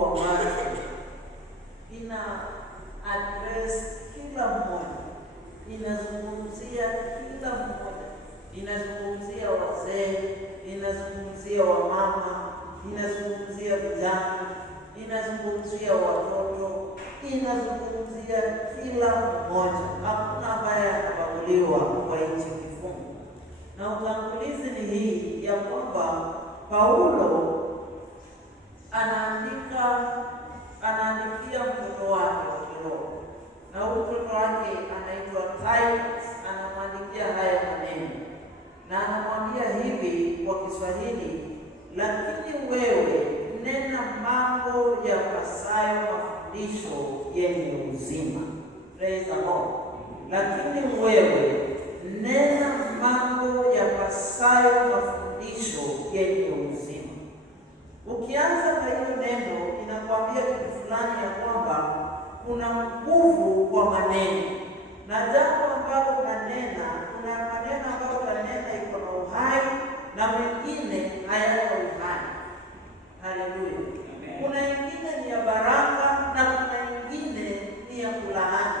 Mungu ambacho ina address kila mmoja, inazungumzia kila mmoja, inazungumzia wazee, inazungumzia wamama, inazungumzia vijana, inazungumzia watoto, inazungumzia kila mmoja. Hakuna ambaye anabaguliwa kwa hichi kifungu. Na utangulizi ni hii ya kwamba Paulo anaandikia mtoto wake wa kiroho, na huyu mtoto wake anaitwa Titus. Anamwandikia haya maneno na anamwambia hivi kwa Kiswahili: lakini wewe nena mambo yapasayo mafundisho yenye uzima. Praise the Lord. Lakini wewe nena mambo yapasayo mafundisho yenye uzima. Ukianza na hiyo neno inakwambia kitu fulani ya kwamba kuna nguvu kwa maneno, na jambo ambalo unanena, kuna maneno ambayo unanena iko na uhai na mengine hayana uhai. Haleluya. Kuna ingine ni ya baraka na kuna ingine ni ya kulaani.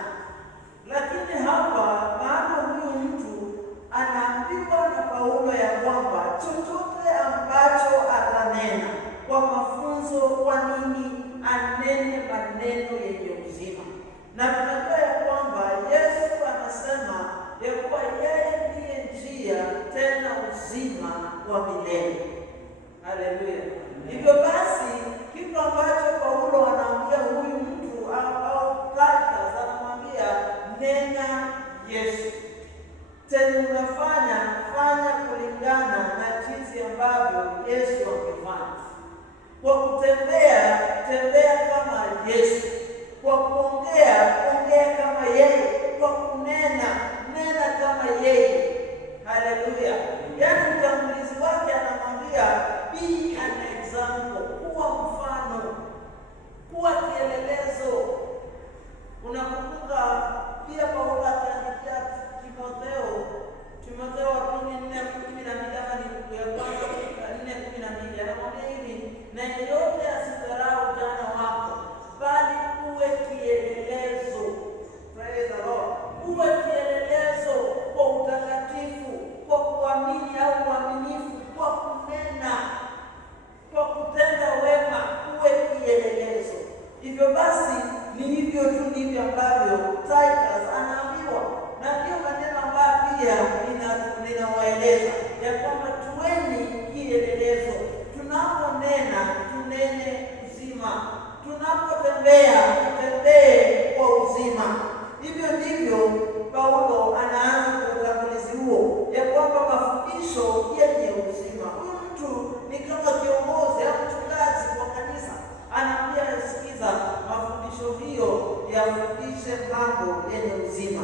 Lakini hapa maana huyu mtu anaambiwa na Paulo ya kwamba chochote ambacho atanena kwa mafunzo, kwa nini anene maneno yenye uzima. Na tunajua ya kwamba Yesu anasema ya kuwa yeye ndiye njia tena uzima wa milele. Haleluya. Hivyo basi kitu ambacho Paulo anaambia huyu mtu au Titus, anamwambia nena Yesu. Tena fanya kulingana na jinsi ambavyo Yesu angefanya. Kwa kutembea kama Yesu, kwa kuongea kama yeye, kwa kunena kama yeye. Haleluya. Yaani mtangulizi wake anamwambia be an example, kuwa mfano, kuwa kielelezo. Unakumbuka pia Paulo akiandikia Timotheo wa pili 4:12 ya kwanza 4:12 anamwambia hivi: na yeyote asidharau ujana wako, bali uwe kielelezo. Praise the Lord. Uwe kielelezo kwa utakatifu, kwa kuamini au uaminifu, kwa kunena, kwa kutenda wema, uwe kielelezo. Hivyo basi ni hivyo tu ndivyo ambavyo Titus anaambiwa, na ndio maneno ambayo pia ninawaeleza ya kwamba tuweni kielelezo. Tunaponena tunene uzima, tunapotembea tutembee kwa uzima. Hivyo ndivyo Paulo anaanza kwa utangulizi huo ya kwamba mafundisho yenye uzima. Huyu mtu ni kama kiongozi au mchungaji wa kanisa, anaambia sikiza, mafundisho hiyo yafundishe mambo yenye uzima.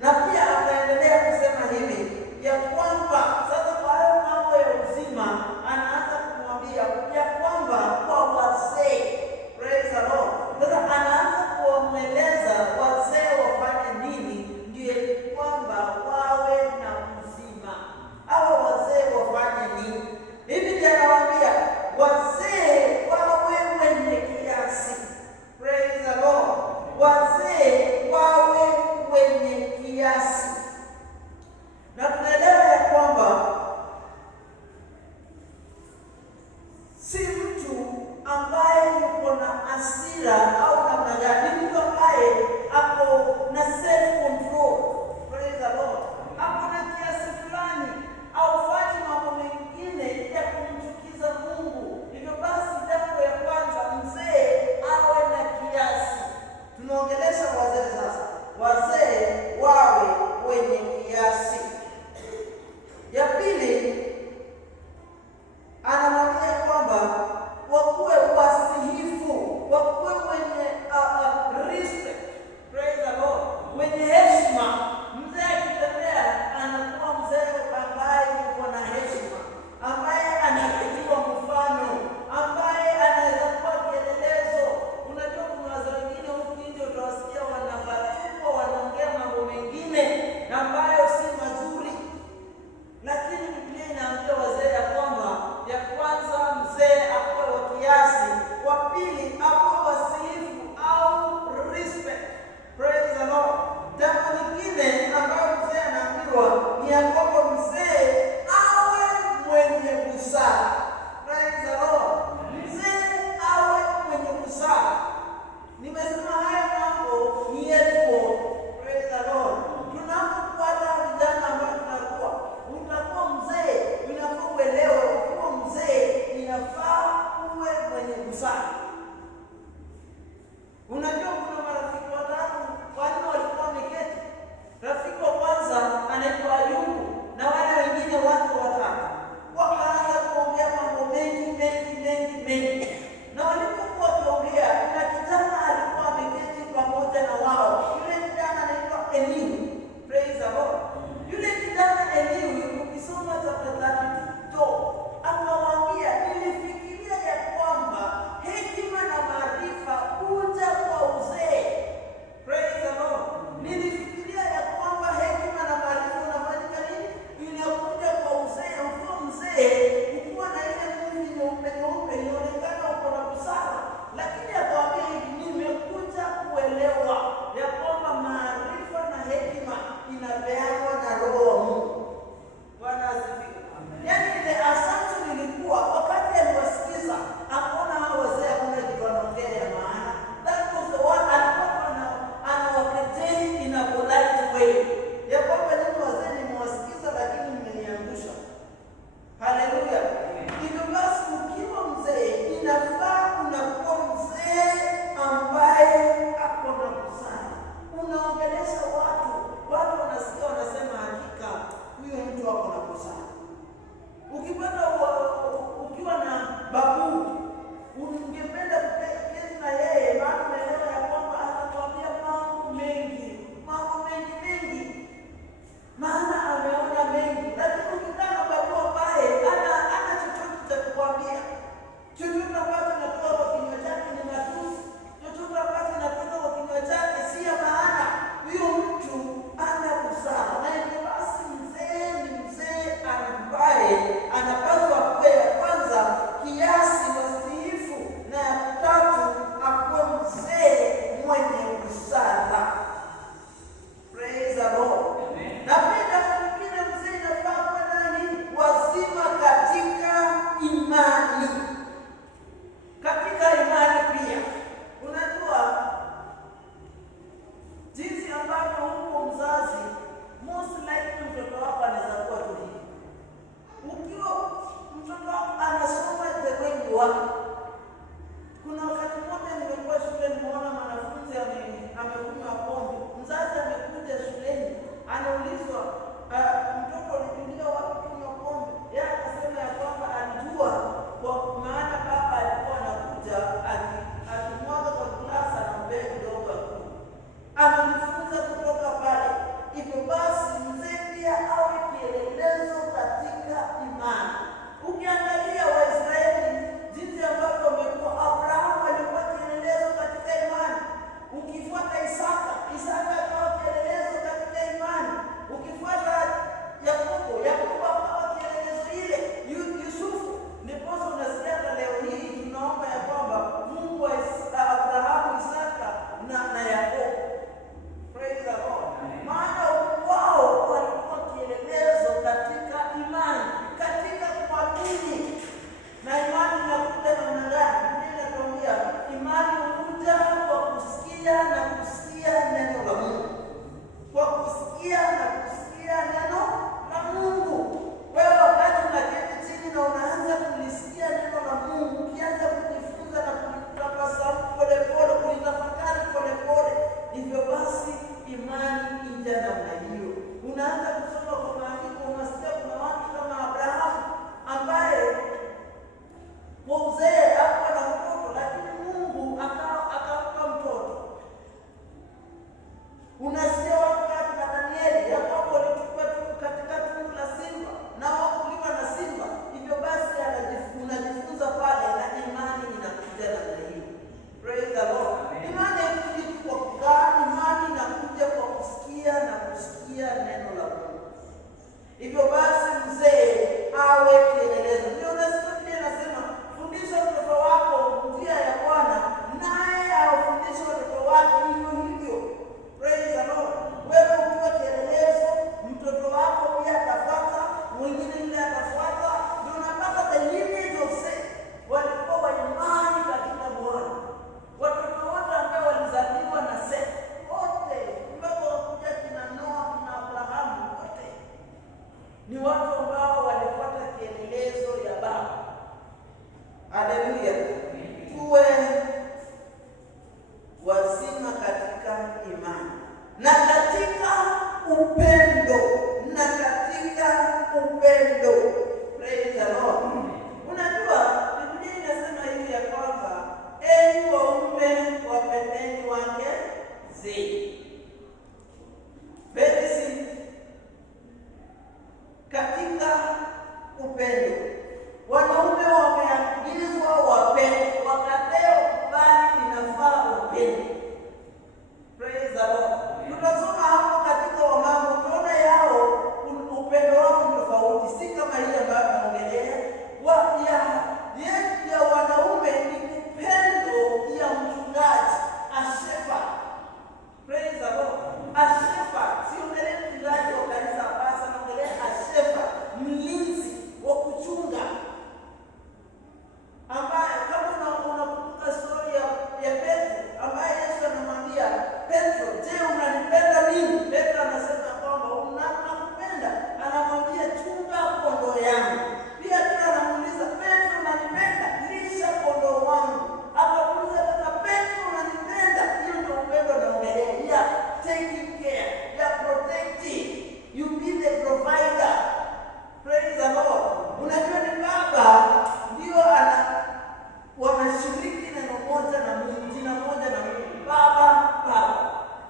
Na pia akaendelea kusema hivi ya kwamba sasa kwa hayo mambo ya uzima anaanza kumwambia ya kwamba kwa wazee. Praise the Lord. Sasa anaanza kuwaeleza wazee wafanye nini, ndio kwamba ni watu ambao walifuata kielelezo ya Baba. Haleluya! Tuwe wazima katika imani na katika upendo, na katika upendo. Praise the Lord. Unajua Biblia inasema hivi ya kwamba enyi waume wapendeni wake zenu. Very simple. Katika upendo. Wanaume wameagizwa wapende, wakateo kubali inafaa wapende. Praise the Lord. Tunasoma hapo katika Wamama, tunaona yao upendo wao ni tofauti, si kama hii ambayo tunaongelea. Ya wanaume ni upendo ya mchungaji, ashefa. Praise the Lord. Ashefa, siongelee mchungaji wa kanisa basi, naongelea ashefa, mlinzi wa kuchunga, ambaye kama unakumbuka story ya Petro, ambaye Yesu anamwambia Petro, je, unanipenda mimi? Petro anasema kwamba nakupenda. Anamwambia chunga kondoo yangu. Pia tena anamuuliza Petro, unanipenda? Lisha kondoo wangu. Akamuuliza tena Petro, unanipenda? Hiyo ndio upendo naongelea. Yeah, taking care, yeah, protecting. You be the provider. Praise the Lord. Unajua ni Baba ndio wanashiriki neno moja na Mungu, jina moja na Mungu, Baba.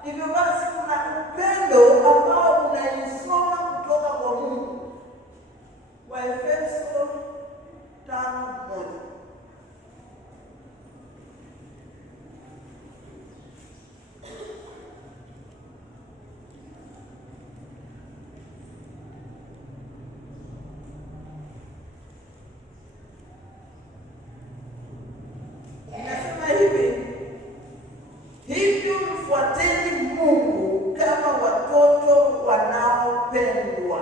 Hivyo basi kuna upendo ambao unaisoma kutoka kwa Mungu. Waefeso 5:1. Inasema hivi: hivyo mfuateni Mungu kama watoto wanaopendwa.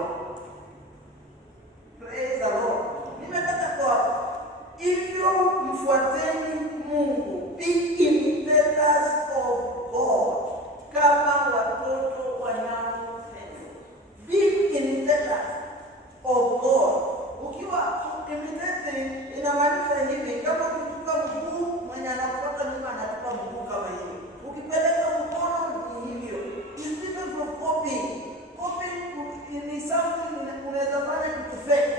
Praise the Lord. Nimetaka kwa hivyo mfuateni Mungu, be imitators of God, kama watoto wanaopendwa. Be imitators of God. Ukiwa imitating inamaanisha hivi, kama ukitupa mguu, mwenye anakufuata nyuma anatupa mguu kama hivi. Ukipeleka mkono ni hivyo. It's different from copying. Copying ni something unaweza fanya kitu fake.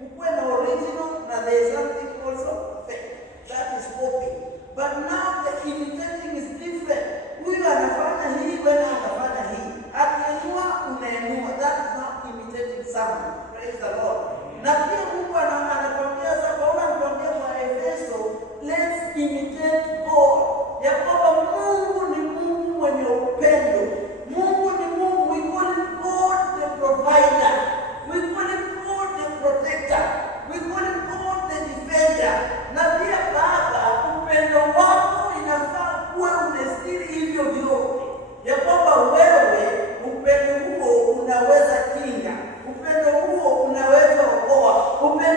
Ukuwe na original na there is something also fake. That is copying. But now the imitating is different. Huyu anafanya hii, wewe anafanya hii. Akiinua unainua. That is not imitating someone. Praise the Lord. Na pia Mungu anatuambia sasa, Paulo anatuambia kwa Efeso, let's imitate God. Ya kwamba Mungu ni Mungu mwenye upendo. Mungu ni Mungu, we call him God the provider. We call him God the protector. We call him God the defender. Na pia Baba, upendo wako inafaa kuwa unastiri hivyo vyote. Ya kwamba wewe upendo huo unaweza kinga. Upendo huo unaweza okoa. Upendo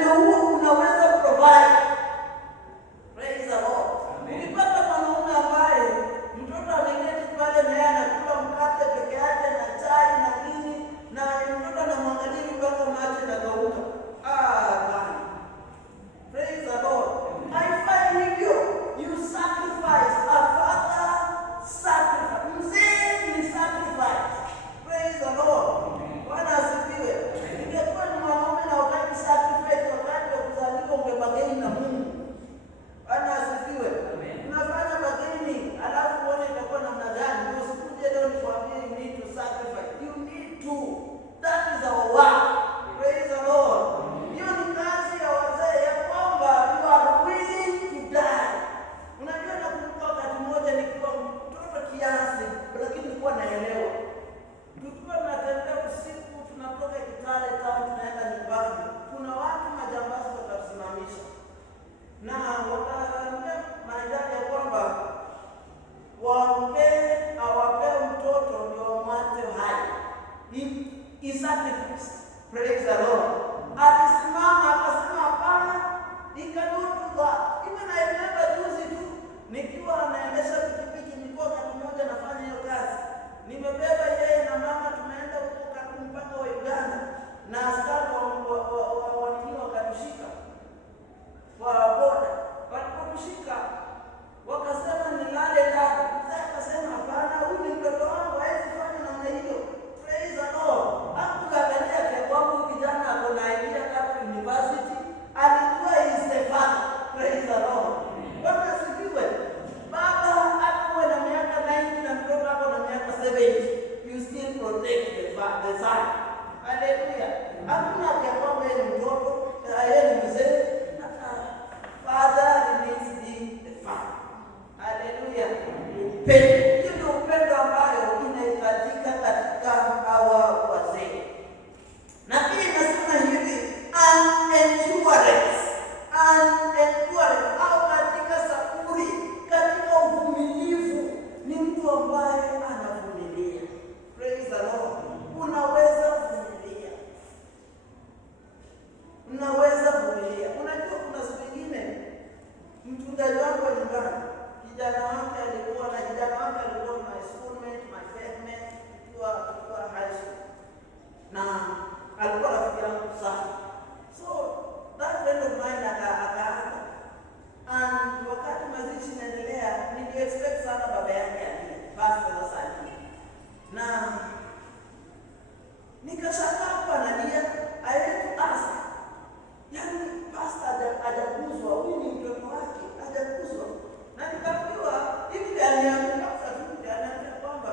Hakuna haja kwamba yeye ni mtoto, yeye ni mzee. Father remains being the father. Haleluya. Hiyo ndio upendo ambayo inahitajika katika hawa wazee. Na pia inasema hivi, endurance au katika saburi, katika uvumilivu. Ni mtu ambaye anavumilia. Praise the Lord. Unaweza kuvumilia. Unajua kuna siku nyingine mchungaji wangu wa nyumbani, kijana wake alikuwa my schoolmate, my classmate, tukiwa high school. Na alikuwa rafiki yangu sana. So that friend of mine akaanza. And wakati mazishi inaendelea, nili expect sana baba yake aje, pastor sasa aje. Na nikashangaa kwa analia. I went to ask, yaani pastor hajakuzwa, huyu ni mtoto wake, hajakuzwa. Na nikaambiwa hivi, aliambiwa kwamba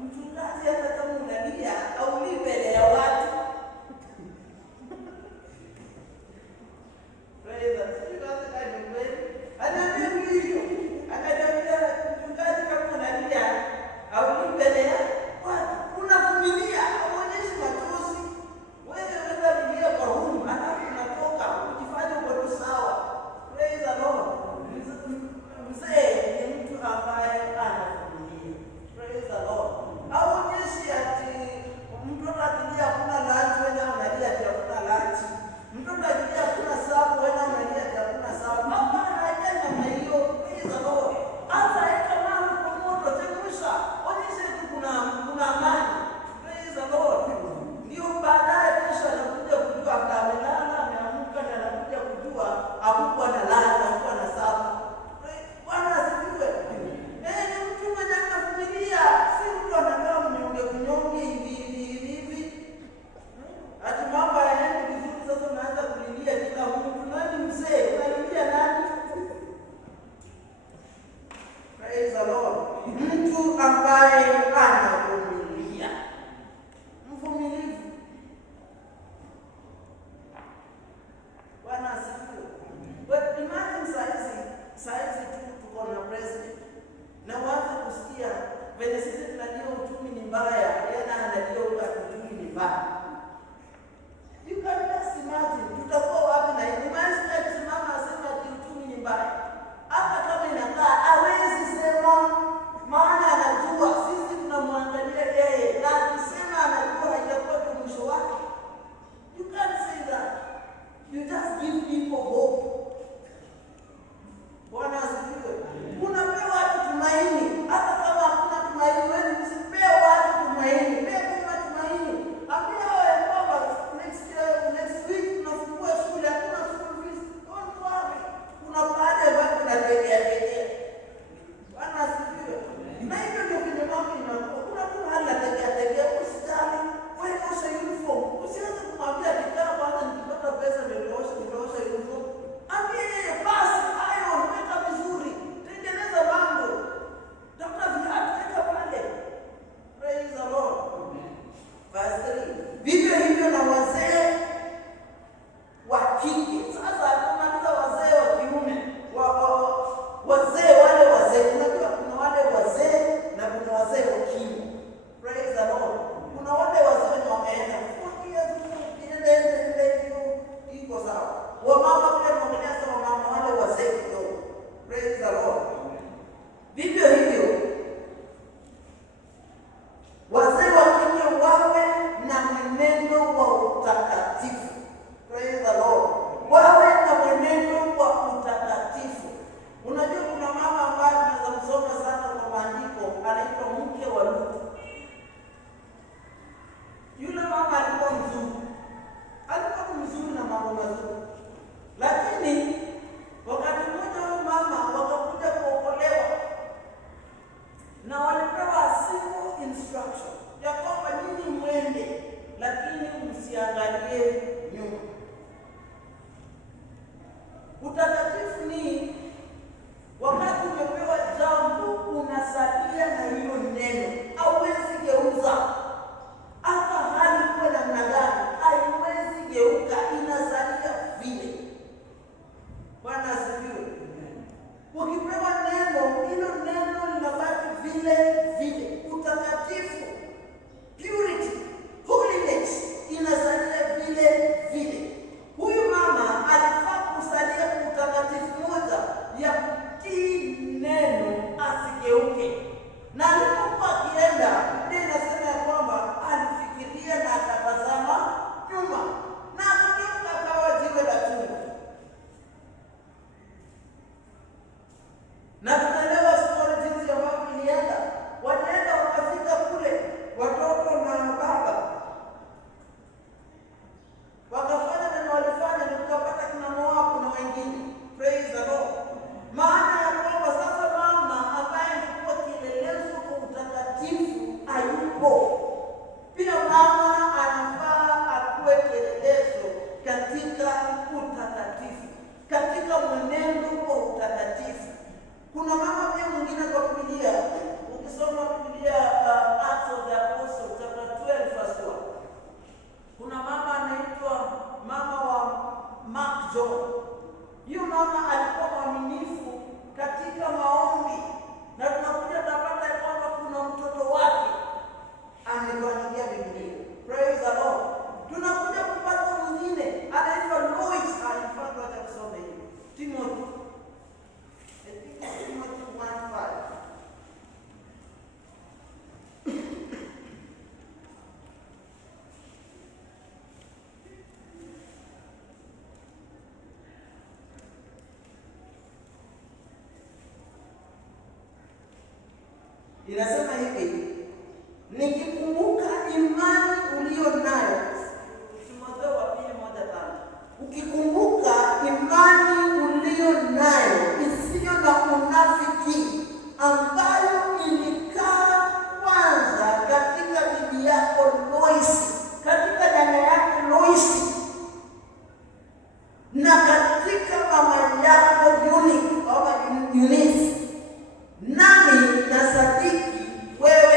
mchungaji hata kama unalia au mbele ya watu. Praise the Lord. Anaambia hivyo. Akaniambia mchungaji kama unalia au mbele ya watu, unavumilia, uonyeshe machozi. Wewe unalia kwa huruma, alafu unatoka ukifanya uko sawa. Praise the Lord. Mzee ni mtu ambaye anavumilia. Praise the Lord. Haonyeshi ati mtoto akilia hakuna lunch, wewe unalia ati hakuna lunch. Mtoto akilia hakuna sababu, wewe unalia ati hakuna sababu. Hapana, haijana na hiyo. Praise the Lord. Hata kama kwa moto chemsha, onyesha tu kuna amani. Praise the Lord. Ndio baadaye kesho anakuja kujua kama amelala, ameamka, na anakuja kujua hakuwa na lunch, hakuwa na sababu. Bwana asifiwe. Ni mtu mwenye anavumilia, si mtu anakaa mnyonge hivi. Ati mambo yanaenda vizuri, sasa unaanza kulilia kila mtu. Nani mzee? Unalilia nani? Praise the Lord. Mtu ambaye anavumilia. Mvumilivu. Bwana asifiwe. But imagine saizi tuko na president. Na waanze kusikia vile sisi tunalia uchumi ni mbaya, yeye analia uchumi ni mbaya. You can just imagine tutakuwa wapi na hivi. Maana simama asema uchumi ni mbaya. Hata kama inakaa hawezi sema, maana anajua sisi tunamwangalia yeye. Na akisema anajua haitakuwa mwisho wake. You can't say that. You just give people hope. Bwana asifiwe. Unapewa watu tumaini. Hata kama hakuna tumaini, wewe msipee watu tumaini. Pea tumaini. Ambia wewe kwamba next week tunafungua shule, hakuna school fees. Don't worry. Kuna baadhi ya watu wanategea. Bwana asifiwe. Na hivyo ndio kwenye mambo inakuwa. Kuna tu hali nategea, usijali. Wewe osha uniform. Usianze kumwambia kikaa kwanza nikipata pesa nitaosha uniform. Ambia yeye basi hayo weka vizuri. Tengeneza mambo. Tafuta viatu weka pale. Praise the Lord. Verse 3. Vivyo hivyo na wazee wa kike. Sasa tunamaliza wazee wa kiume. Wazee wale wazee. Unajua kuna wale wazee na kuna wazee wa kiume. Praise the Lord. Kuna wale wazee wenye wameenda 40 years ndio iko sawa. Wamama pia tunaongelea sawa, mama wale wazee kidogo. Praise the Lord. Vivyo hivyo wazee wa kike wawe na mwenendo wa utakatifu. Praise the Lord. Wawe na mwenendo wa utakatifu. Unajua kuna mama ambaye tunaweza kusoma sana kwa maandiko, anaitwa mke wa Lutu. Yule mama alikuwa mzuri na mambo mazuri. Lakini wakati mmoja huyu mama wakakuja kuokolewa na walipewa simple instruction ya kwamba nyinyi mwende, lakini msiangalie nyuma. Utakatifu ni wakati umepewa jambo unasalia na hiyo neno, hauwezi geuza. Hata hali kuwe namna gani, haiwezi katika utakatifu, katika mwenendo wa utakatifu. Kuna mama pia mwingine kwa Biblia, ukisoma Biblia Acts of the Apostles chapter 12 verse 1. Kuna mama anaitwa mama wa Mark John. Huyo mama alikuwa mwaminifu katika maombi, na tunakuja tunapata kwamba kuna mtoto wake ametuandikia Biblia. Praise the Lord. Tunakuja kupata mwingine anaitwa Lois, alifanya hata kusoma hiyo Timothy. Timothy 1:5. Inasema hivi, nikikumbuka imani ulio nayo. Timotheo wa pili 1:5. Ukikumbuka imani ulio nayo isiyo na unafiki, ambayo ilikaa kwanza katika bibi yako Loisi, katika dada yake Loisi, na katika mama yako Eunice, nami nasadiki wewe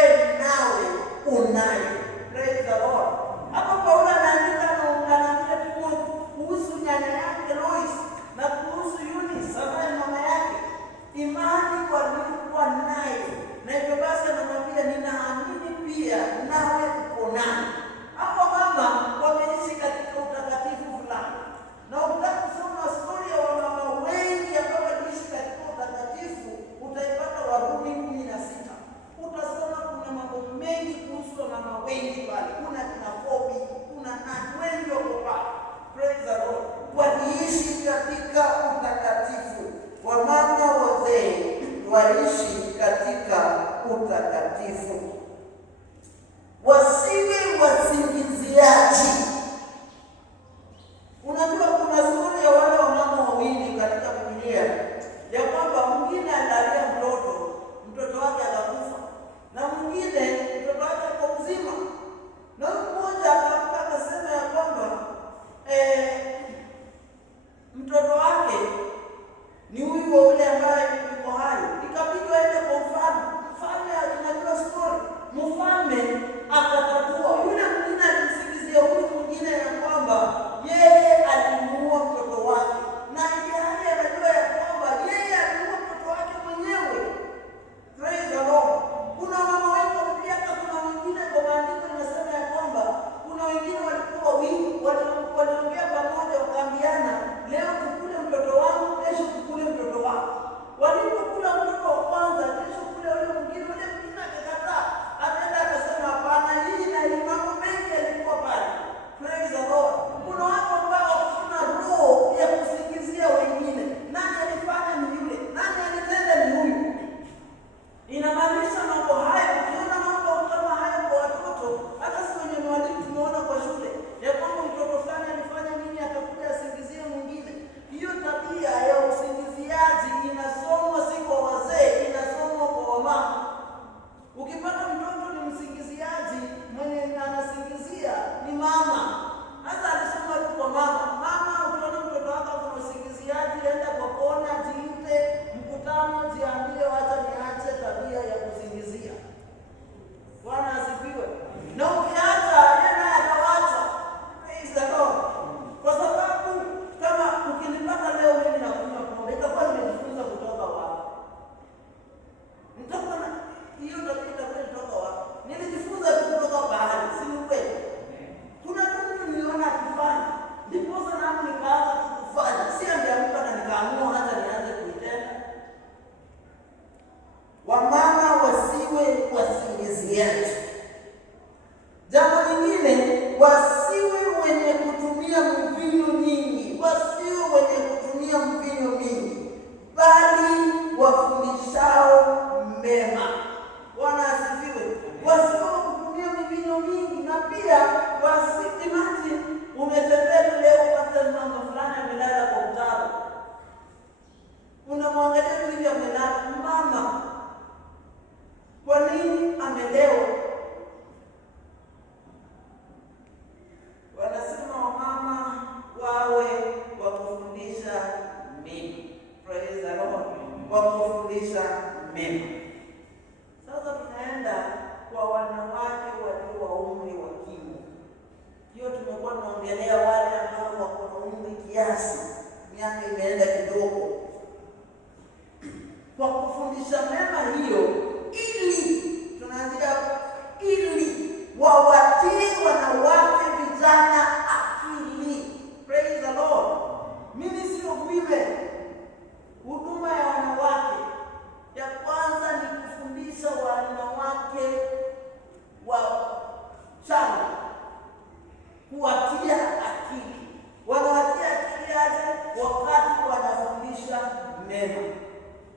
mema.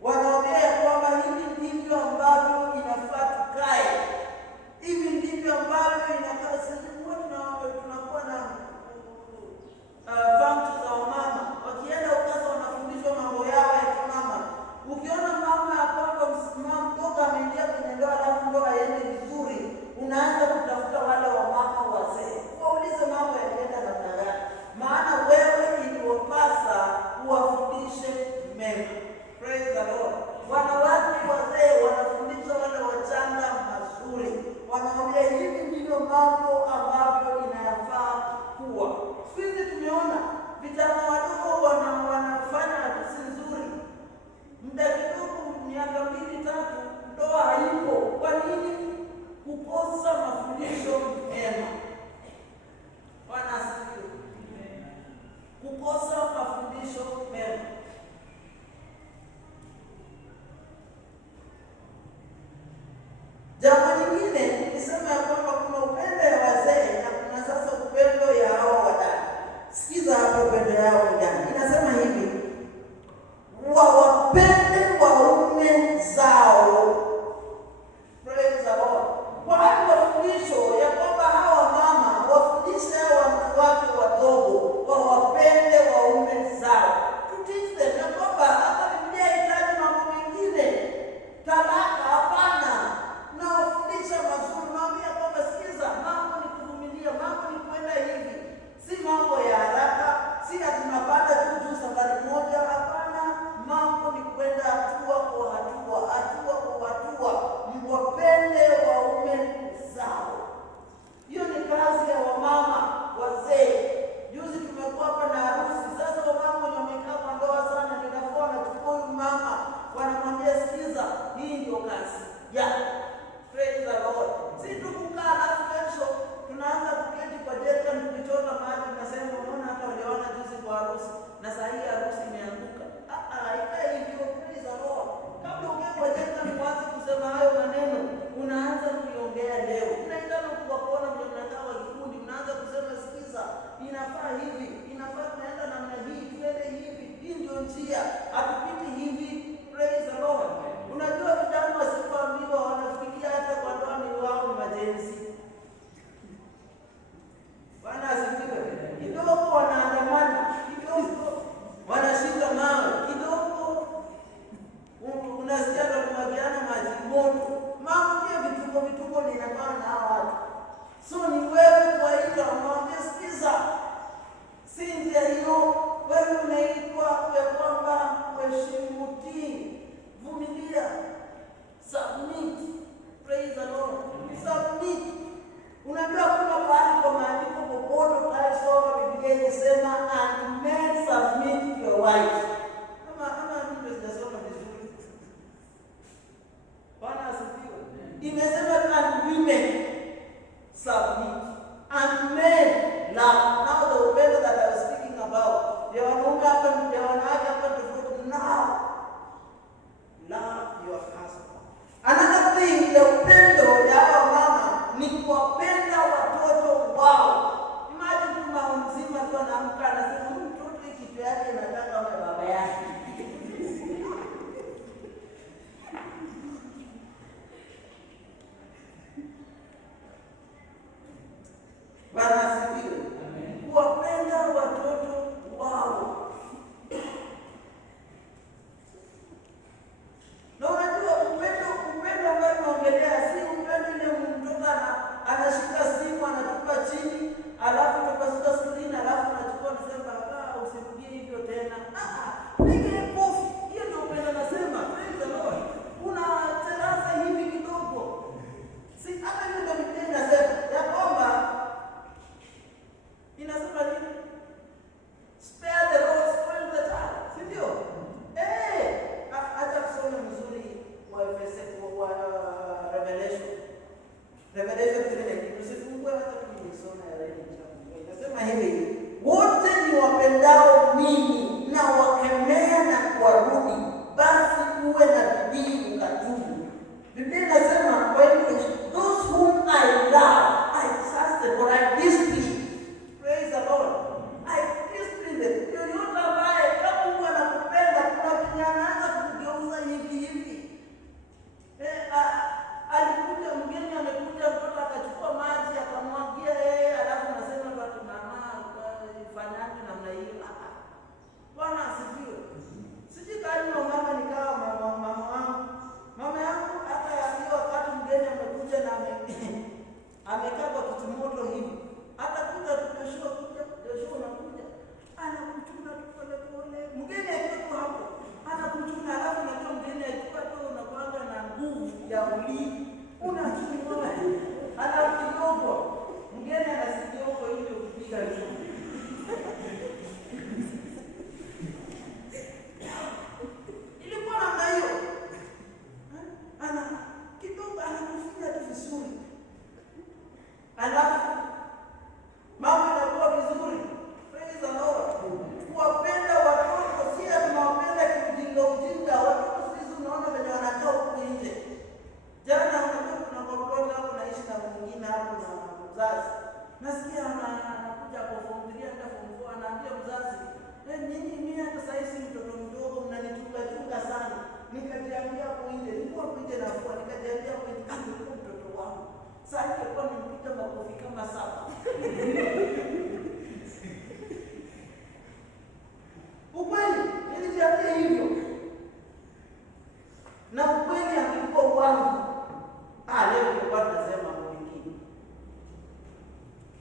Wanaongea kwamba hivi ndivyo ambavyo inafaa tukae, hivi ndivyo ambavyo inakaa. Tunakuwa na functions za wamama, wakienda ukaza wanafundishwa mambo yao ya kimama. Ukiona mama ya kwamba msimamo mtoka ameingia kwenye ndoa alafu ndoa iende vizuri, unaanza kutafuta wale wamama wazee, waulize mambo yakienda namna gani, maana wewe iliwapasa uwafundishe mema. Praise the Lord. Wanawake wazee wanafundisha wale wachanga mazuri, wanaambia hivi ndivyo mambo ambavyo inayafaa kuwa. Siku hizi tumeona vijana wadogo wanafanya harusi nzuri, muda kidogo, miaka 2-3, ndoa haipo. Kwa nini? Kukosa mafundisho mema. Bwana asifiwe. Kukosa mafundisho mema. Jambo lingine nilisema ya kwamba kuna upendo ya wazee na kuna sasa upendo ya hao wadada. Sikiza hapo, upendo yao ni gani? Inasema hivi, wawapende waume zao. Praise the Lord. Kwa hayo mafundisho ya kwamba hawa mama wafundishe wanawake wadogo wawapende waume zao. Tuteach them ya kwamba hata Biblia haitaji mambo mengine, talaka, hapana. Nawafundisha mazuri, naambia kwamba sikiza, mambo ni kuvumilia, mambo ni kwenda hivi, si mambo ya haraka, si tunapanda tu safari moja, hapana. Mambo ni kwenda hatua kwa hatua, hatua kwa hatua. Mwapende waume zao. Hiyo ni kazi ya wamama wazee. Juzi tumekuwa hapa na harusi. Sasa wamama wenye wamekaa kwa ndoa sana, ninafua nachukua huyu mama, wanamwambia sikiza, hii ndio kazi ya Praise the Lord. Si tukukaa alafu kesho tunaanza kuketi kwa jerika tukichota maji, nasema unaona hata waliona juzi kwa harusi na saa hii harusi imeanguka. Ikae hivyo. Praise the Lord. Kabla ungea kwa jerika mwanze kusema hayo maneno, unaanza kuiongea leo. Unaendana kwa kuona mwenye mnakaa wa kikundi, unaanza kusema sikiza, inafaa hivi, inafaa tunaenda namna hii, tuende hivi, hii ndio njia, hatupiti hivi. Praise the Lord. Unajua vijana wasipoambiwa wanafikiria hata kwa ndoa ni wao ni majenzi. Bwana asifiwe. Kidogo wanaandamana, kidogo wanashika mawe, kidogo unasikia ndo kumwagiana maji moto. Mambo pia vituko ninapana na hawa watu. So ni wewe kuwaita, unamwambia sikiza, si njia hiyo. Wewe unaitwa ya kwamba uheshimu, tii, vumilia, submit. Praise the Lord. Submit. Unajua kuna pahali kwa maandiko popote utasoma Biblia inasema and men submit to your wife. Kama ndio sijasoma vizuri. Bwana asifiwe. Imesema and women submit and men love. Now the upendo that I was speaking about, ya wanaume hapa na wanawake hapa tofauti. Now love your husband. Another thing, ya upendo ya mama ni kuwapenda watoto wao. Imagine mama mzima tu naambia mzazi, mimi hata sasa hivi mtoto mdogo mnanichunga sana. Nikajiambia hapo nje, nilikuwa nje na kwa nikajiambia hapo nje, alikuwa mtoto wangu. Sasa nilikuwa nimpiga makofi kama 7. Ukweli nilijiambia hivyo. Na ukweli alikuwa wangu. Leo nilikuwa nasema mwingine.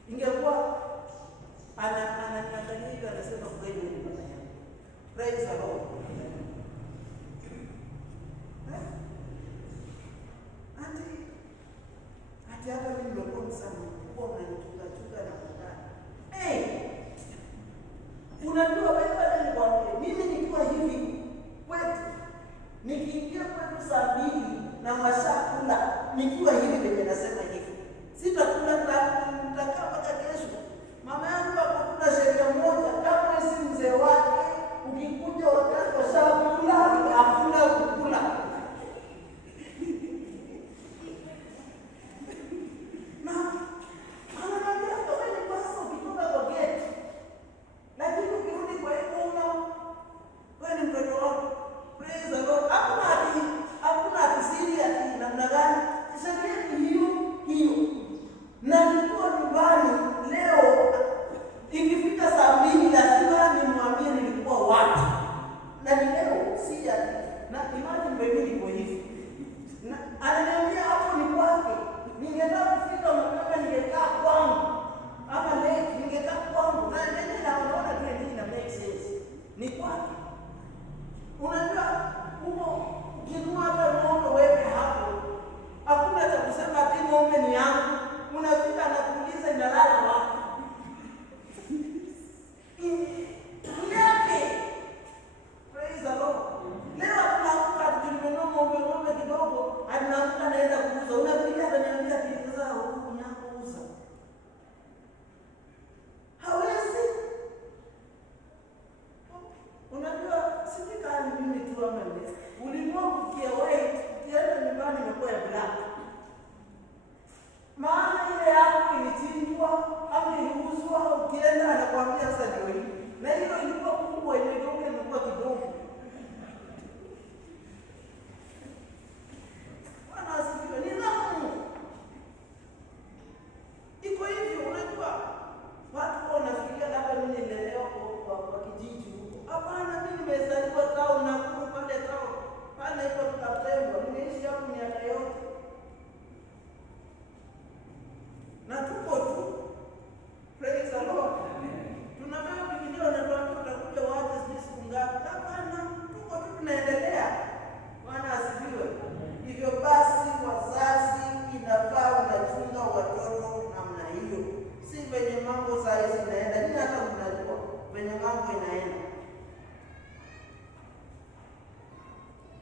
Ingekuwa ananiangalia hivi anasema kweli ni baba yangu. Praise the Lord. Ati hata mimi nilikuwa sana kwa mnanichunga na kudai. Unajua wewe ni kwamba mimi nikiwa hivi kwetu nikiingia kwetu saa 2 na mashakula nikiwa hivi venye nasema hivi. Sitakula nitakaa mpaka kesho. Mama yangu hakuna sheria moja kama si mzee wake ukikuja wakati wa shakula hakuna kukula.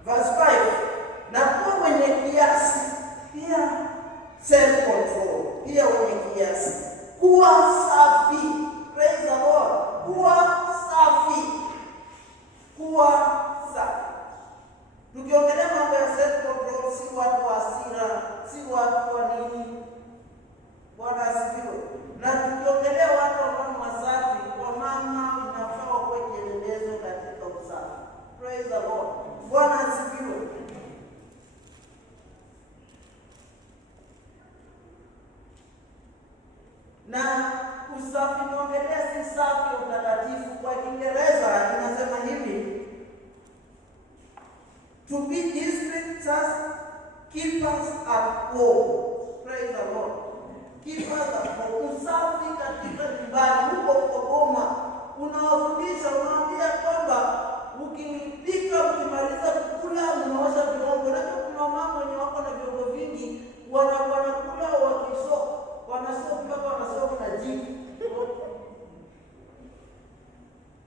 Verse 5, na kuwa wenye kiasi, pia self control, pia wenye kiasi, kuwa safi. Praise the Lord. Kuwa safi, kuwa safi. Tukiongelea mambo ya self control, si watu wa hasira, si watu wa nini. Bwana asifiwe. Na tukiongelea watu ambao wasafi, kwa mama inafaa wawe kielelezo katika usafi. Praise the Lord. Bwana asifiwe. Na usafi naongelea si safi utakatifu. Kwa Kiingereza inasema hivi, to be discreet, keep us at home. Praise the Lord. Keep us at home. Usafi katika nyumbani, huko kwa boma, unawafundisha, unaambia kwamba ukipika ukimaliza kukula unaosha vyombo. Na kuna mama wenye wako na vyombo vingi wanakula wakisoko, wanasoko mpaka wanasoko na jiki.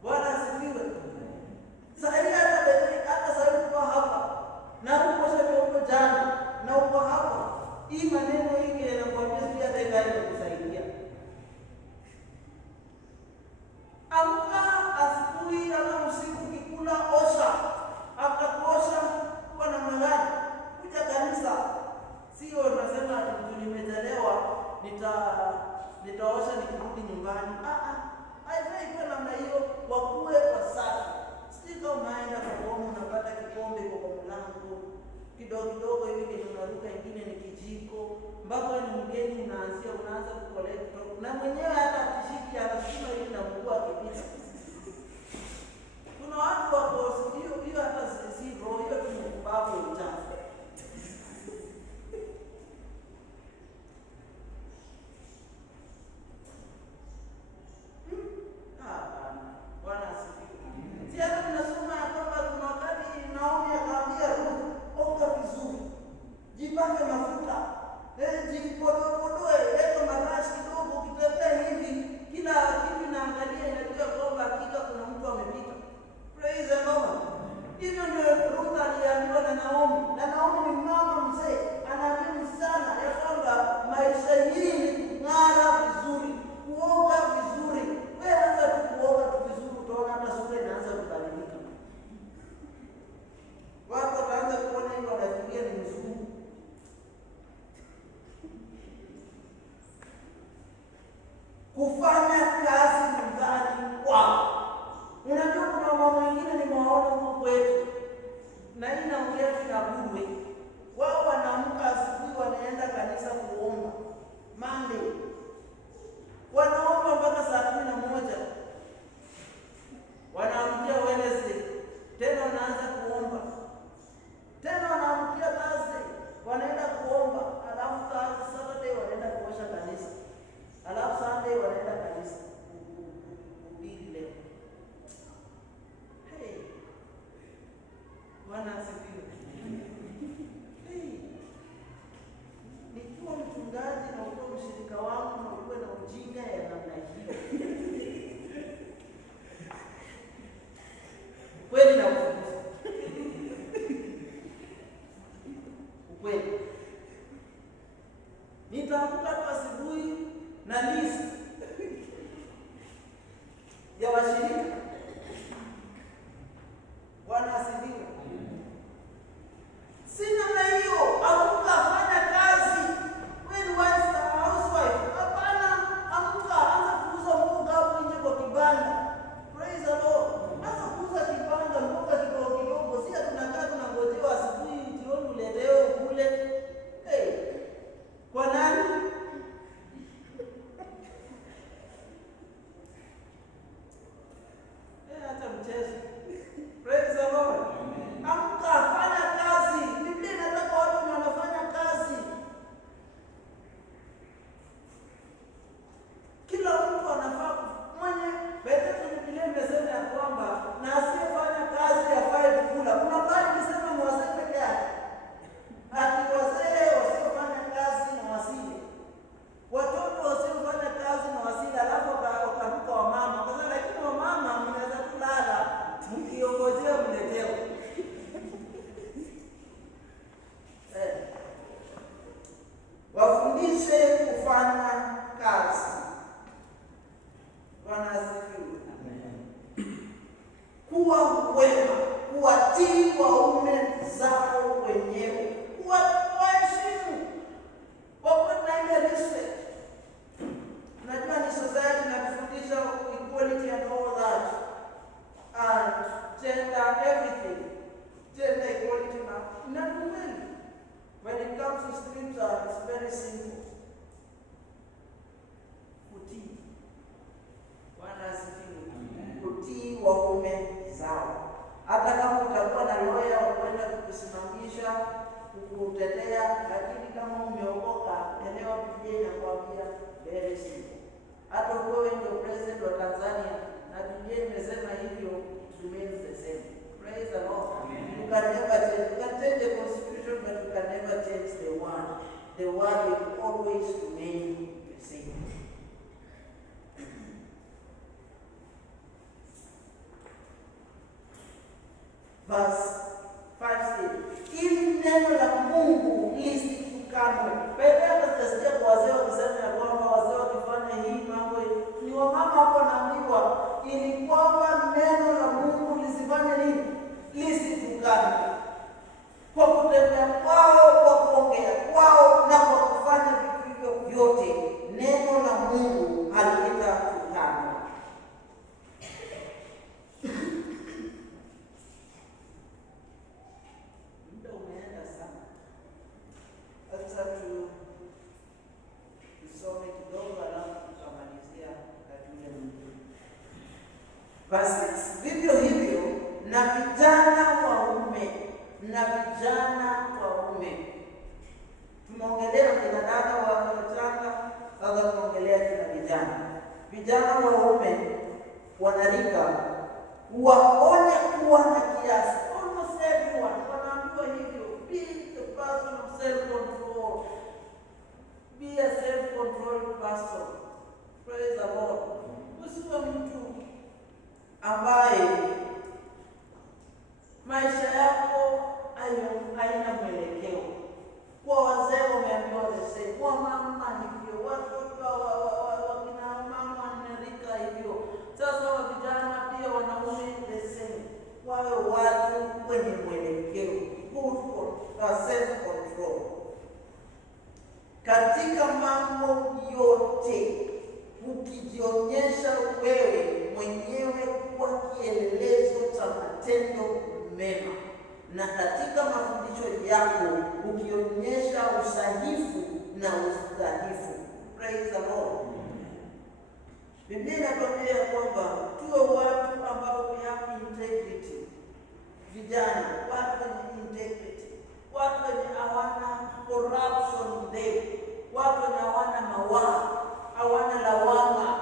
Bwana asifiwe. Sasa hata sasa uko hapa na uko sasa uko jana na uko hapa, hii maneno hii yanakuambia pia dakika kusaidia. Amka kidogo kidogo hivi ndio unaruka, ingine ni kijiko, mpaka ni mgeni unaanza kukoleka, na mwenyewe hata atishiki anasema hivi na Mungu akipita. Kuna watu wako hiyo hata si roho hiyo tumekubabu uchafu. Bwana asifiwe. Sisi tunasoma ya kwamba kuna wakati Naomi akamwambia Ruth, oga vizuri, jipange mafuta, jipodoe, leta marashi kidogo, ukitembea hivi kila kitu naangalia inajua kwamba hakika kuna mtu amepita. Praise the Lord. Hivyo ndio Ruth aliambiwa na Naomi. Na Naomi ni mama mzee, anaamini sana ya kwamba maisha hii ni kung'ara vizuri, kuoga vizuri. Wewe anza tu kuoga tu vizuri, utaona hata sura inaanza kubadilika. Watu wataanza kuona hiyo, wanafikiria ni mzungu. Kufanya kazi nyumbani kwao. Unajua kuna mama wengine nimewaona huko kwetu, na hii naongea tu na bure. Wao wanaamka asubuhi, wanaenda kanisa kuomba Monday, wanaomba mpaka saa 11, wanaamkia Wednesday tena wanaanza kuomba, tena wanaamkia Thursday wanaenda kuomba, alafu Saturday wanaenda kuosha kanisa, alafu Sunday wanaenda kanisa kuhubiri leo. Hey, Bwana asifiwe. Hey, nikiwa mchungaji na ukiwa mshirika wangu na ukiwa na ujinga ya namna hiyo, kweli na ukweli, nitaamka tu asubuhi na list ya washirika. Bwana asifiwe. Sina na hiyo amka afanya kazi. Wewe ni housewife. Hapana, amka anza kuuza mboga hapo nje kwa kibanda. Praise the Lord. Anza kuuza kibanda mboga kidogo kidogo. Sisi tunakaa tunangojea asubuhi jioni uletewe kule. Hey. Kwa nani? Hata mchezo. Praise the Lord. Amka afanya kazi. Biblia inataka watu wanafanya kazi. Kila mtu anafaa mwenye Biblia imesema ya kwamba na asiyefanya kazi hafai kukula. Kuna bali nisema ni wazee peke yake. Ati wazee wasiofanya kazi na wasile. Watoto wasiofanya kazi na wasile, alafu wakaruka wa mama. Kwa sababu lakini wa mama mnaweza kulala mkiongojea mletewe. Wafundishe kufanya kazi. Bwana asifiwe. Kuwa wema, kuwatii waume zao wenyewe, kuwaheshimu, wakuwe na ile respect. Najua ni society inatufundisha equality and all that, and gender everything, gender equality na women. When it comes to scripture, it's very simple. Kutii. Bwana asifiwe. Kutii waume zao. Hata kama utakuwa na lawyer wa kwenda kukusimamisha, kukutetea, lakini kama umeokoka, elewa Biblia inakwambia very simple. Hata wewe ndio president wa Tanzania na Biblia imesema hivyo, it remains the same. Praise the Lord. You can never change. You can change the constitution, but you can never change the word. The word will always remain the same. Verse 5 says, ili neno la Mungu lisitukanwe. Petro atasikia kwa wazee wakisema ya kwamba wazee wakifanya hii mambo ni wamama hapo naambiwa, ili kwamba neno la Mungu lisifanye nini? Lisitukanwe. Kwa kutembea kwao, kwa kuongea kwao na kwa kufanya vitu hivyo vyote, neno la Mungu halitatukana. Muda umeenda sana. Verse 6, vivyo hivyo na vijana waume. Tumeongelea kina dada wachanga, sasa tunaongelea kina vijana. Vijana waume wanarika waone kuwa na kiasi. Almost everyone wanaambiwa hivyo. Be a person of self-control. Be a self-controlled person. Praise the Lord. Usiwe mtu ambaye maisha yako haina mwelekeo. Kwa wazee wameambiwa the same, kwa mama hivyo, watoto wakina mama wanarika hivyo. Sasa wa vijana pia wanaume the same. Wawe watu wenye mwelekeo, self-control katika mambo yote, ukijionyesha wewe mwenyewe kuwa kielelezo cha matendo mema, na katika mafundisho yako ukionyesha usahifu na ustahifu. Praise the Lord. Biblia inatuambia kwamba tuwe watu ambao we have integrity. Vijana, watu wenye integrity, watu wenye hawana corruption them, watu wenye hawana mawaa, hawana lawama,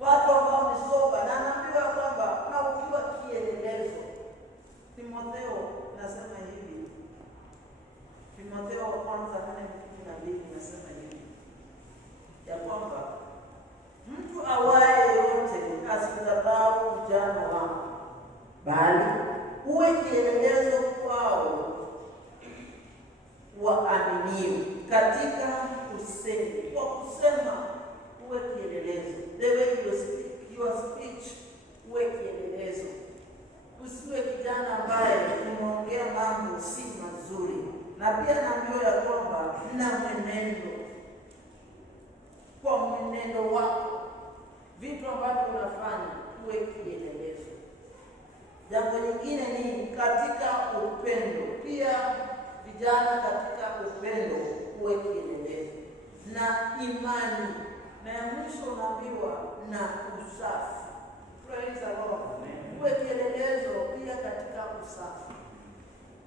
watu ambao ni soba. Na naambiwa kwamba na ukiwa kielelezo. Timotheo nasema hivi, Timotheo wa kwanza 4:12 nasema hivi ya kwamba mtu awaye yote asidharau ujana wako, bali uwe kielelezo kwao waaminio katika kusema. Kwa kusema uwe kielelezo. The way you speak, your speech uwe kielelezo. Usiwe kijana ambaye unaongea mambo si mazuri. Na pia naambiwa ya kwamba na mwenendo, kwa mwenendo wako, vitu ambavyo unafanya uwe kielelezo. Jambo lingine ni katika upendo. Pia vijana katika upendo uwe kielelezo, na imani, na ya mwisho unaambiwa na usafi. Praise the Lord. Uwe kielelezo pia katika usafi.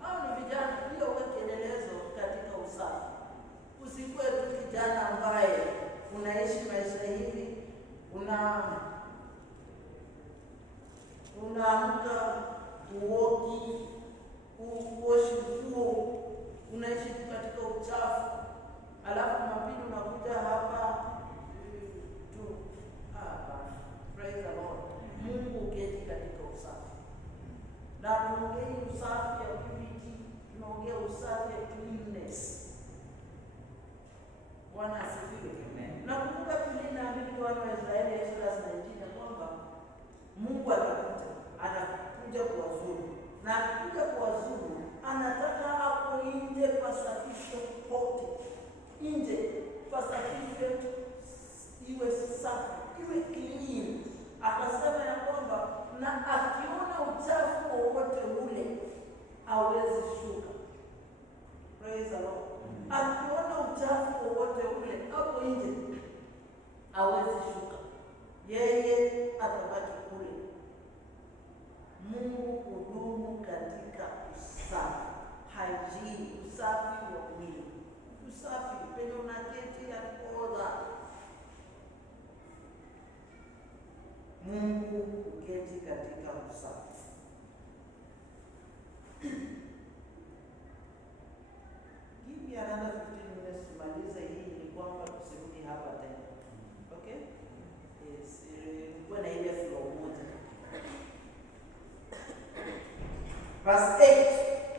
Hao ni vijana pia uwe kielelezo katika usafi. Usikuwe tu kijana ambaye unaishi maisha hivi, unaamka uogi, uoshi nguo, unaishi katika uchafu, alafu mapili unakuja hapa tu hapa. Praise the Lord. Mungu uketi katika usafi. Na tunaongea usafi ya purity, tunaongea usafi ya cleanness. Bwana asifiwe. Nakumbuka Biblia inaambia wana wa Israeli Exodus 19 kwamba Mungu anakuja kuwazuru. Na akikuja kuwazuru, anataka hapo nje pasafishwe pote. Nje pasafishwe, iwe safi, iwe clean. Akasema ya kwamba na akiona uchafu wowote ule hawezi shuka. Praise the Lord. Akiona uchafu wowote ule hapo nje hawezi shuka, yeye atabaki kule. Mungu hudumu katika usafi, hygiene, usafi wa mwili, usafi penye unaketi ya kuoga. Mungu uketi katika usafi. Give me another 15 minutes kumaliza hii, ni kwamba tusirudi hapa tena. Okay? Yes, kwa na ile flow moja. Verse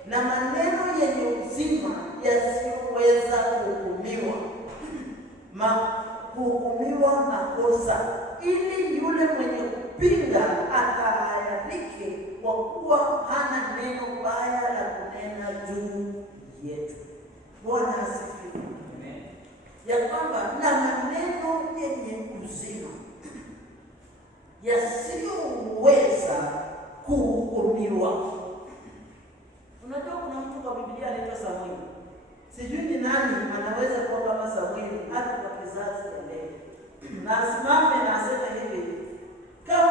8, na maneno yenye uzima yasiyoweza kuhukumiwa makosa, ili yule mwenye kupinga atahayarike, kwa kuwa hana neno baya la kunena juu yetu. Bwana asifiwe. Amen. Ya kwamba na maneno yenye uzima yasiyoweza kuhukumiwa. Unajua kuna mtu kwa Biblia anaitwa Samueli. Sijui ni nani anaweza kuwa kama Samueli hata kwa kizazi cha leo. Na asimame na aseme hivi, kama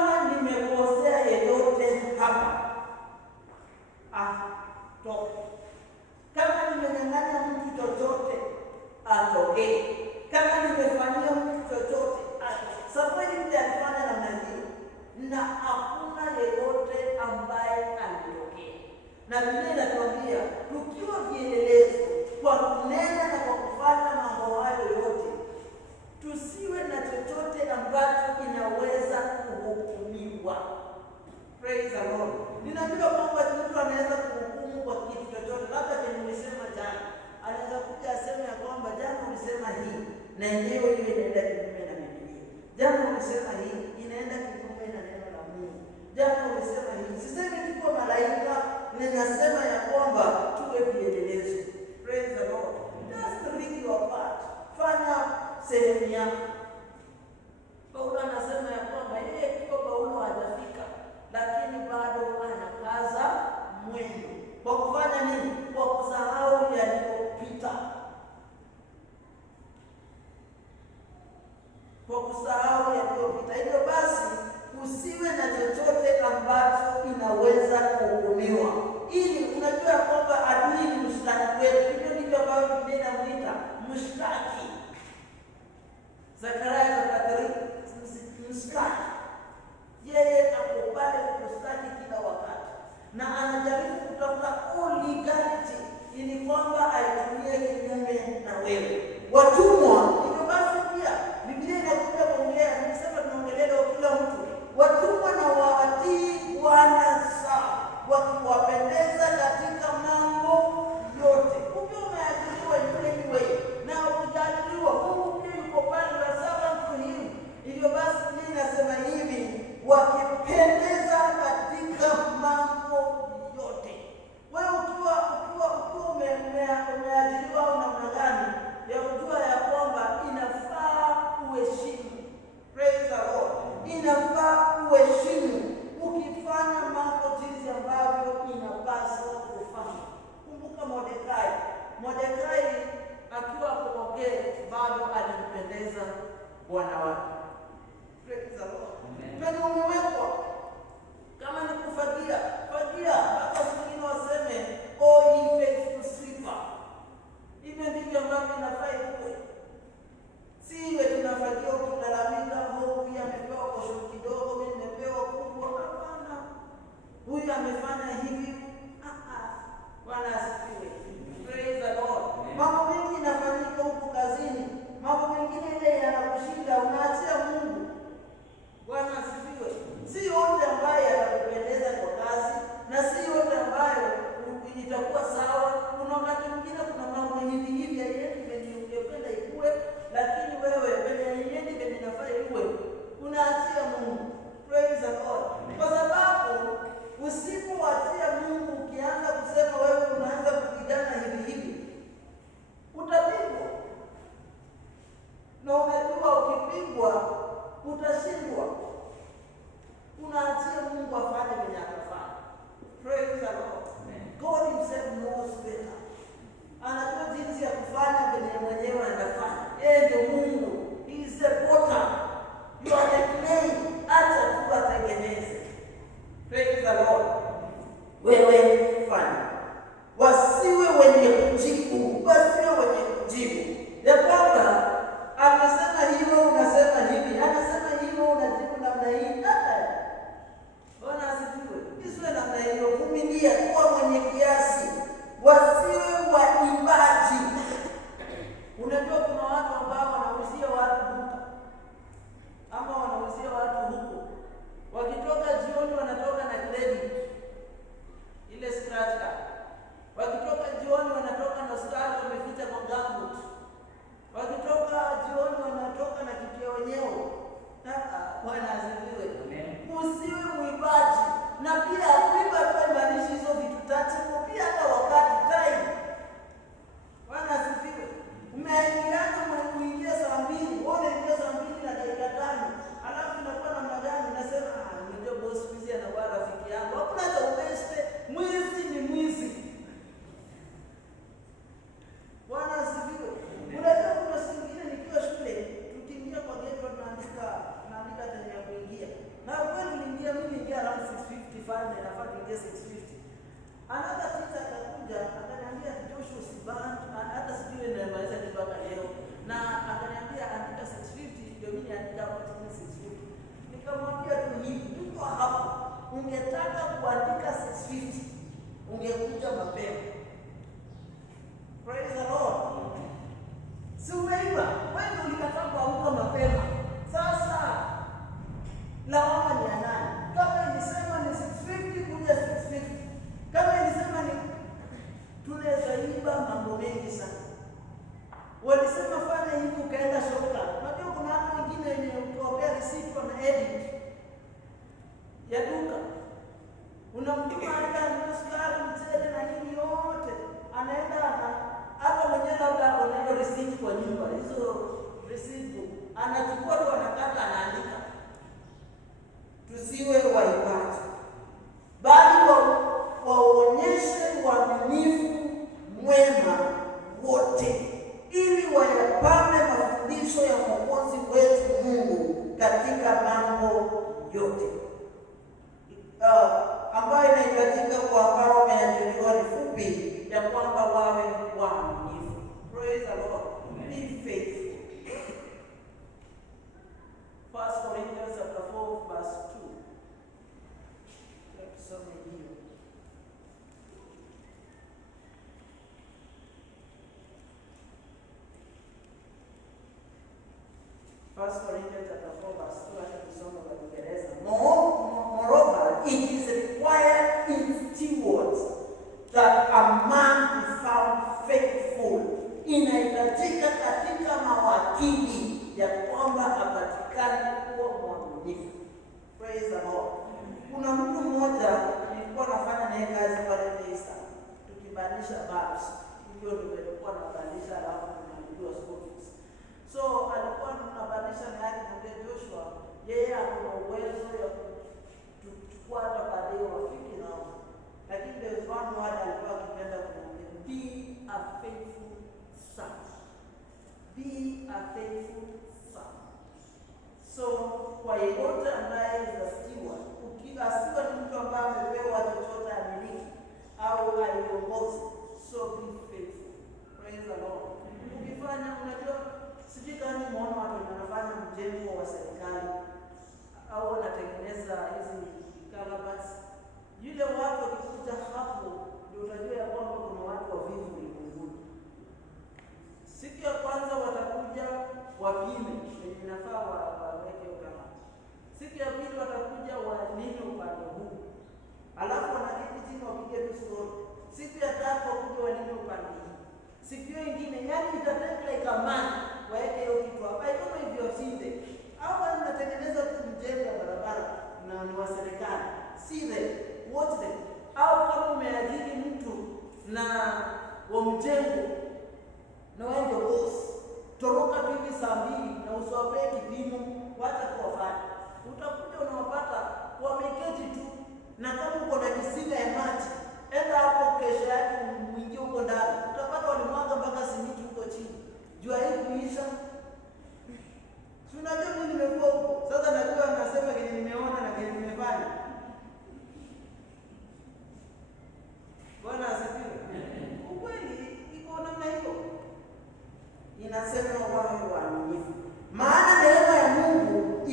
na hakuna yeyote ambaye alitokea. Na Biblia inatuambia tukiwa vielelezo kwa kunena na kwa kufanya mambo hayo yote, tusiwe na chochote ambacho kinaweza kuhukumiwa. Praise the Lord. Ninajua kwamba mtu anaweza kuhukumu kwa kitu chochote, labda kwenye nilisema jana, anaweza kuja aseme ya kwamba jana ulisema hii na yenyewe hiyo inaenda kinyume na Biblia. Jana ulisema hii inaenda kinyume na neno la Mungu. Jana ulisema hii. Sisemi tuko malaika, ninasema ya kwamba tuwe vielelezo. Praise the Lord. Just read your part. Fanya sehemu yako. Paulo anasema ya kwamba yeye kwa Paulo hajafika, lakini bado anakaza mwendo. Kwa kufanya nini? Kwa kusahau yaliyopita. Kwa kusahau yaliyopita. Hivyo basi usiwe na chochote ambacho inaweza kuhukumiwa. Ili unajua kwamba adui ni mshtaki wetu. Hivyo ndivyo ambavyo Biblia inamuita mshtaki. Zakaria chapter 3, mshtaki. Yeye ako pale kushtaki kila wakati, na anajaribu kutafuta legality ili kwamba aitumie kinyume na wewe. Watumwa, hivyo basi pia Biblia inakuja kuongea, nimesema tunaongelea kila mtu. Watumwa na watii Bwana sawa, wakiwapendeza katika mambo yote. Ukiwa umeajiriwa anyway, na ukiajiriwa Mungu pia yuko pale na sawa mtu hivi. Hivyo basi Biblia inasema hivi, wakipendeza katika mambo yote. Wewe ukiwa umeajiriwa au namna gani, ya kujua ya kwamba inafaa uheshimu. Praise the Lord. Inafaa uheshimu ukifanya mambo jinsi ambavyo inapaswa kufanya. Kumbuka Mordekai. Mordekai akiwa kuongea bado alimpendeza bwana wake. Praise the Lord. Ndio umewekwa. Kama ni kufagia, fagia mpaka wengine waseme hii faithful sleeper. Hivyo ndivyo ambavyo inafaa iwe. Si iwe tunafagia ukilalamika, huyu amepewa posho kidogo, mimi nimepewa kubwa. Hapana. Huyu amefanya hivi. Bwana asifiwe. Praise the Lord. Mambo mengi yanafanyika huko kazini. Mambo mengine ile yanakushinda, unaachia Mungu. Bwana asifiwe. Si yote ambayo yatakupendeza kwa kazi, na si yote ambayo itakuwa sawa. Kuna wakati mwingine kuna mambo hivi yayendi ungependa ikue, lakini wewe yendi venye inafaa ikue, unaachia Mungu. Praise the Lord. Kwa sababu usipoachia Mungu, ukianza kusema wewe unaanza kupigana hivi, utapigwa. Na unajua ukipigwa utashindwa. Unaachia Mungu afanye venye atafanya. Praise the Lord. God himself knows better. Anajua jinsi ya kufanya venye mwenyewe anafanya. Yeye ndio Mungu. He is the potter. You are the clay. Acha tu atengeneze. Praise the Lord. Wewe fanya. Wasiwe wenye kujibu. Ya kwamba anasema hivyo unasema hivi. Anasema hivyo unajibu namna hii. Bwana asifiwe. Isiwe namna hiyo. Vumilia, kuwa mwenye kiasi. Wasiwe waimbaji. Unajua kuna watu ambao wanauzia watu duka, ama wanauzia watu huko. Wakitoka jioni wanatoka na credit, ile scratch card. Wakitoka jioni wanatoka na stars wameficha kwa gambut. Wakitoka jioni wanatoka na kitia wenyewe. Bwana asifiwe. Usiwe mwibaji. Na pia kuiba tuimbanishi hizo vitu tatu. Pia hata wakati time. Bwana asifiwe. Umeingiliana kuingia saa 2, uone ingia saa 2 na dakika 5. Alafu inakuwa namna gani? Unasema unajua boss busy anakuwa rafiki yangu. Hakuna cha ubeste. Mwizi ni mwizi. Bwana asifiwe. Unajua kuna siku nyingine nikiwa shule, tukiingia kwa gate tunaandika tani ya kuingia. Na kweli tuliingia, mimi niliingia around 6:55 na nafaa kuingia 6:50. Another teacher akakuja akaniambia Joshua Siban, hata sijui ndio nimaliza mpaka leo. Na akaniambia andika 6:50 ndio mimi andika hapo 6:50. Nikamwambia tu hivi, tuko ungetaka kuandika 650 ungekuja mapema. Praise the Lord. Si umeiba, wewe ulikataa kuamka mapema. Sasa lawama ni ya nani? Kama ilisema ni 650 kuja 650. Kama ilisema ni tunaweza iba mambo mengi sana. Walisema fanya hivi ukaenda shoka. Unajua kuna watu wengine wenye kuwapea receipt na edit ya duka. Unamtuma hata sukari, mchele na nini yote. Anaenda hata mwenyewe labda anaenda receipt kwa nyumba. Hizo receipt anachukua tu anakata anaandika. Tusiwe waipaji, bali waonyeshe uaminifu mwema wote, ili wayapame mafundisho ya Mwokozi wetu Mungu katika mambo yote, ambayo inahitajika kwa ambao wameajiriwa ni fupi, ya kwamba wawe waaminifu. Praise the Lord. Be faithful. 1 Corinthians chapter 4 verse 2. Tusome hiyo. 1 Corinthians chapter 4 verse 2, acha tusome kwa Kiingereza. Moreover, it is required in stewards that a man be found faithful. Inahitajika katika mawakili ya kwamba apatikane kuwa mwaminifu. Praise the Lord. Kuna mtu mmoja nilikuwa nafanya naye kazi pale Pesa, tukibadilisha bulbs. Hiyo ndio nilikuwa nabadilisha, alafu tunalipiwa school fees. So alikuwa tunabadilisha na yake na Joshua, yeye ana uwezo ya kuchukua hata baadaye wafiki nao. Lakini there's one word alikuwa akipenda kumwambia, be a faithful son. Be a faithful son. So kwa yeyote ambaye is steward, asiwe ni mtu ambaye amepewa chochote amiliki au aiongoze, so be faithful. Praise the Lord. Ukifanya, unajua sijui kama muone watu wanafanya mjengo wa serikali au wanatengeneza hizi karabati. Yule watu wakikuja hapo ndio unajua ya kwamba kuna watu wavivu ulimwenguni. Siku ya kwanza watakuja wapime, inafaa waweke kama. Siku ya pili watakuja wanini upande huu. Alafu wanaketi chini wapige story. Siku ya tatu wakuja wanini upande huu. Siku hiyo nyingine, yani itatake like a man waeke hiyo kitu hapa. I don't know if you have seen it. Hao wanatengeneza tu mjengo wa barabara na ni wa serikali. See them, watch them. Au kama umeajiri mtu na wa mjengo na wewe ndio boss, toroka hivi saa 2 na usiwape kipimo, wacha kuwafanya. Utakuja unawapata wameketi tu, na kama uko na kisima ya maji, enda hapo kesho yake mwingie huko ndani. Utapata walimwaga mpaka simiti huko chini. Jua hii kuisha. Si unajua mimi nimekuwa huko. Sasa najua nasema kile nimeona na kile nimefanya. Bwana asifiwe. Ukweli iko namna hiyo. Inasema wawe waaminifu. Maana neema ya Mungu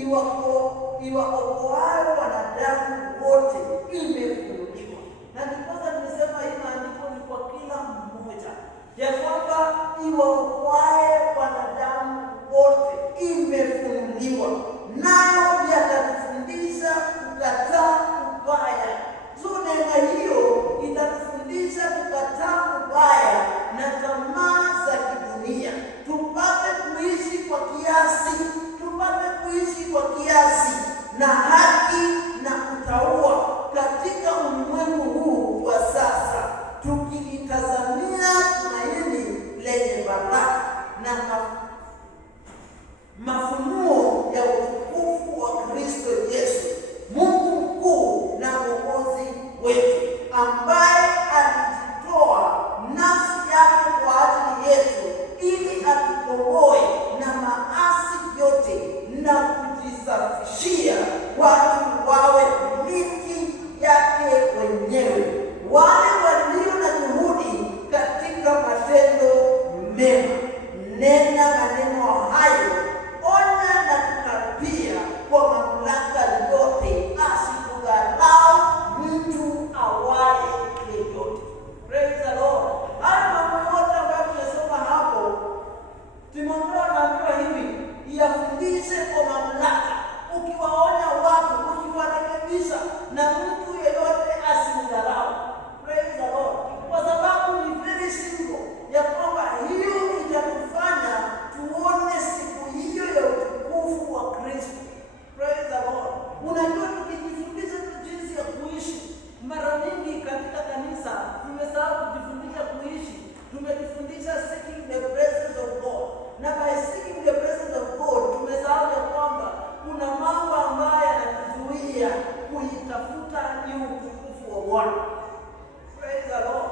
iwaokoayo wanadamu wote imefunuliwa. Na ndipo nimesema hii maandiko ni kwa kila mmoja, ya kwamba iwaokoayo wanadamu wote imefunuliwa, nayo na mtu yeyote asimdharau. Praise the Lord. Kwa sababu ni very simple ya kwamba hiyo itatufanya tuone siku hiyo ya utukufu wa Kristo. Praise the Lord. Unajua, tukijifundisha jinsi ya kuishi, mara nyingi katika kanisa tumesahau kujifundisha kuishi. Tumejifundisha seeking the presence of God, na by seeking the presence of God tumesahau ya kwamba kuna mambo ambayo yanatuzuia kuitafuta hiyo utukufu wa Bwana. Praise the Lord.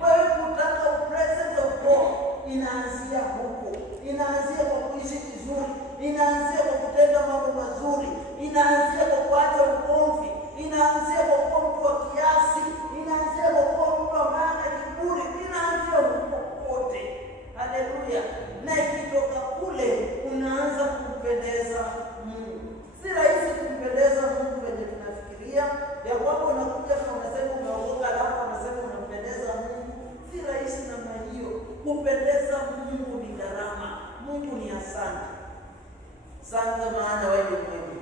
Kwa hiyo kutaka presence of God inaanzia huko, inaanzia kwa kuishi vizuri, inaanzia kwa kutenda mambo mazuri, inaanzia kwa kuacha ugomvi, inaanzia kwa kuwa mtu wa kiasi, inaanzia kwa kuwa mtu ambaye ana kiburi, inaanzia huko kote. Haleluya. Na ikitoka kule unaanza kumpendeza Mungu. Si rahisi kumpendeza Mungu venye tunafikiria ya kwamba unakuja na unasema umeokoka alafu unasema unampendeza Mungu. Si rahisi namna hiyo. Kumpendeza Mungu ni gharama. Mungu ni asante. Asante maana wewe ni mwema.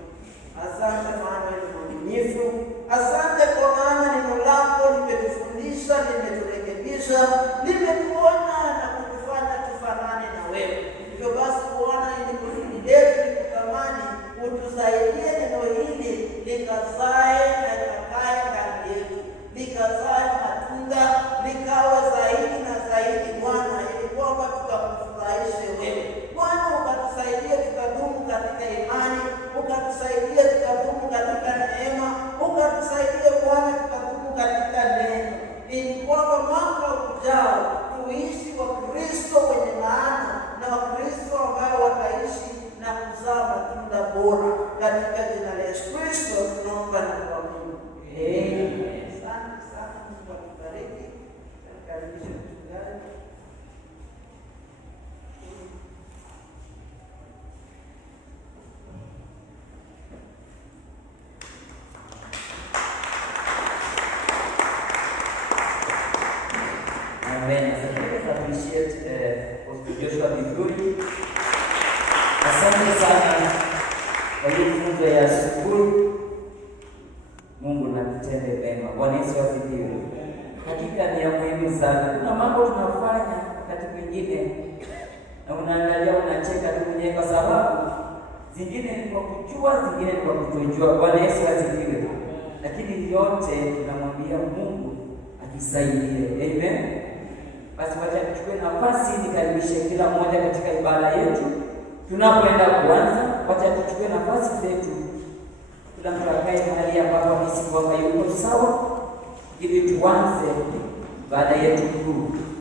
Asante maana wewe ni mwaminifu. Asante kwa maana neno lako limetufundisha, limeturekebisha, limetuona na kutufanya tufanane na wewe. Hivyo basi Bwana, ili kusudi letu likutamani, utusaidie neno hili likazae na likakae ndani yetu, likazae matunda, likawe zaidi na zaidi Bwana, ili kwamba tukakufurahishe wewe Bwana. Ukatusaidia tukadumu katika imani, ukatusaidia tukadumu katika neema, ukatusaidia Bwana tukadumu katika neno, ili kwamba mwaka ujao tuishi wa Kristo wenye maana na Wakristo ambao wataishi na kuzaa matunda bora. Katika jina la Yesu Kristo tunaomba na kuamini. Amen. Asante sana, Mungu akubariki. Karibisha mchungaji. Amen. Let's appreciate Pastor Joshua vizuri. Asante sana kwa hiyo funzo ya asubuhi. Mungu na tutende mema. Bwana Yesu asifiwe. Hakika ni ya muhimu sana. Kuna mambo tunafanya wakati mwingine na unaangalia unacheka tu mwenyewe, kwa sababu zingine ni kwa kujua, zingine ni kwa kutojua. Bwana Yesu asifiwe. Lakini yote tunamwambia Mungu atusaidie. Amen. Basi wacha tuchukue nafasi nikaribishe kila mmoja katika ibada yetu. Tunapoenda kuanza, wacha tuchukue nafasi zetu. Kila mtu akae mahali ambapo anahisi kwamba yuko sawa, ili tuanze ibada yetu kuu.